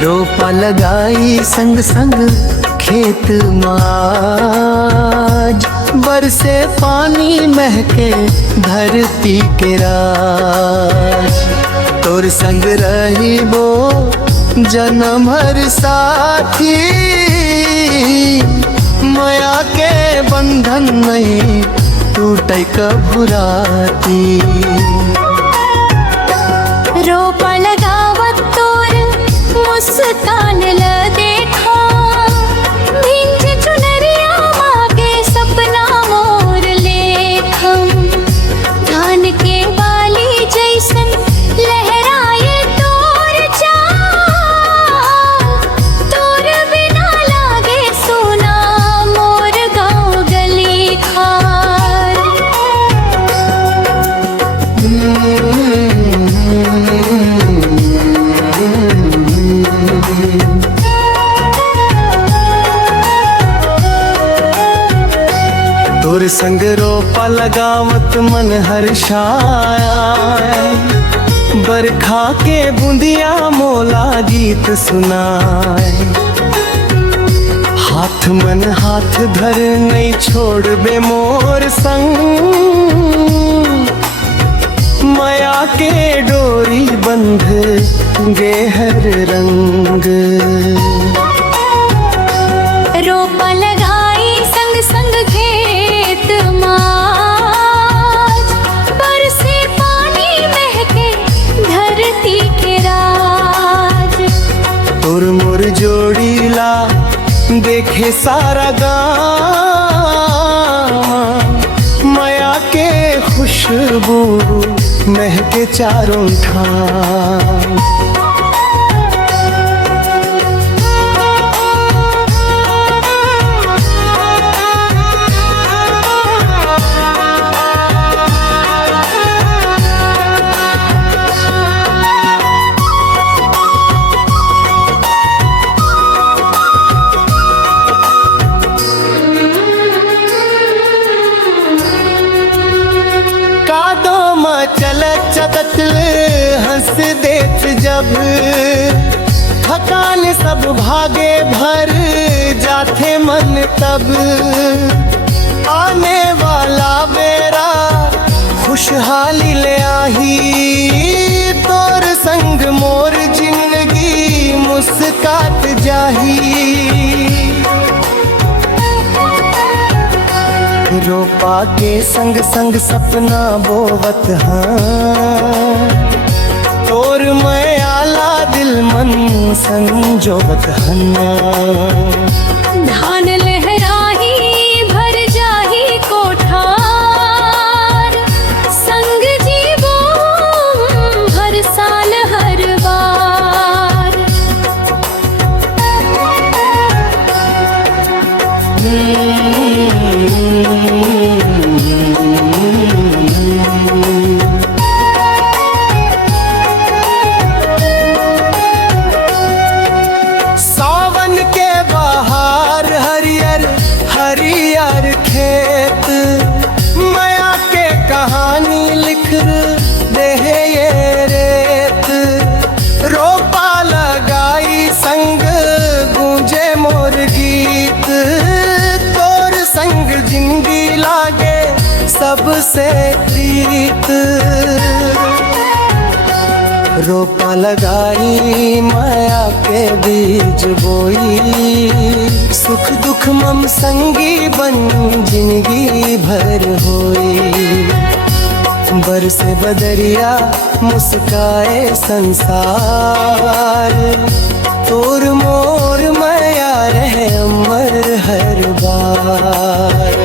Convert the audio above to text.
रोपा लगाई संग संग खेत माज, बरसे पानी महके धरती के राज। तोर संग रही वो जन्म हर साथी, माया के बंधन नहीं टूटे कभू राती। रोपा लगावत तोर मुस्कान ल देखा, भिंज चुनरिया मागे सपना मोर लेखम। धान के बाली जैसन लहराए तोर चाल, तोर बिना लागे सोना मोर गाँव गली खार। तोर संग रोपा लगावत मन हर्षाए, बरखा के बूंदिया मोला गीत सुनाए। हाथ मन हाथ धर नहीं छोड़ बे मोर संग, माया के डोरी बंध गे हर रंग। रोपा लगाई संग संग खेत माज, बरसे पानी महके धरती के राज। तोर मोर जोड़ी ला देखे सारा गाँव, माया के खुशबू महके चारों ठाम। चलत चलत हंस देख जब, थकान सब भागे भर जाते मन तब। आने वाला बेरा खुशहाली ले आही, तोर संग मोर जिंदगी मुस्कात जाही। रोपा के संग संग सपना बोवत हाँ, तोर मैं आला दिल मन संजोवत हन्ना। धान लहराही भर जाही कोठार, संग जीवो हर साल हर बार। सावन के बहार हरियर हरियर खेत, माया के कहानी लिख दे ये रेत। रोपा लगाई संग गूंजे मोर गीत, तोर संग जिंदगी लागे सबसे प्रीत। रोपा लगाई माया के बीज बोई, सुख दुख मम संगी बन जिंदगी भर होई। बरसे बदरिया मुस्काए संसार, तोर मोर माया रहे अमर हर बार।